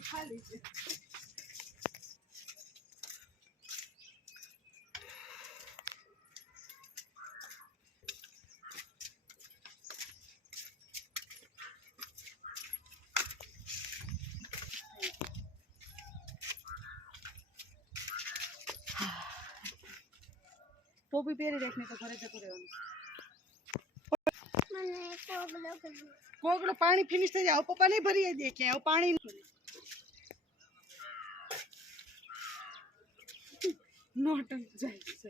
ખાલી છે टोपी पहरी रखने तो घरे जतो रहવાનું મને કોગળો પાણી ફિનિશ થઈ જાય પપ્પા નહીં ભરી દે કે આવ પાણી નોટન જાય છે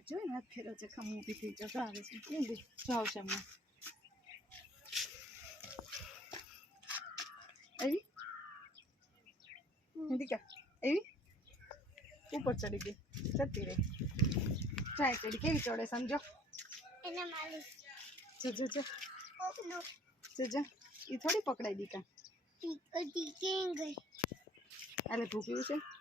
જો ને ફેરો છે ખમું બી થઈ જતો આવે છે કેમ દે જાવ છે હમણાં એવી દીકા એવી ઉપર ચડી ગઈ જતી રહી ટ્રાય કરી કેવી ચડે સમજો એને મારી જો જો જો જો જો એ થોડી પકડાઈ દીકા એટલે ભૂખ્યું છે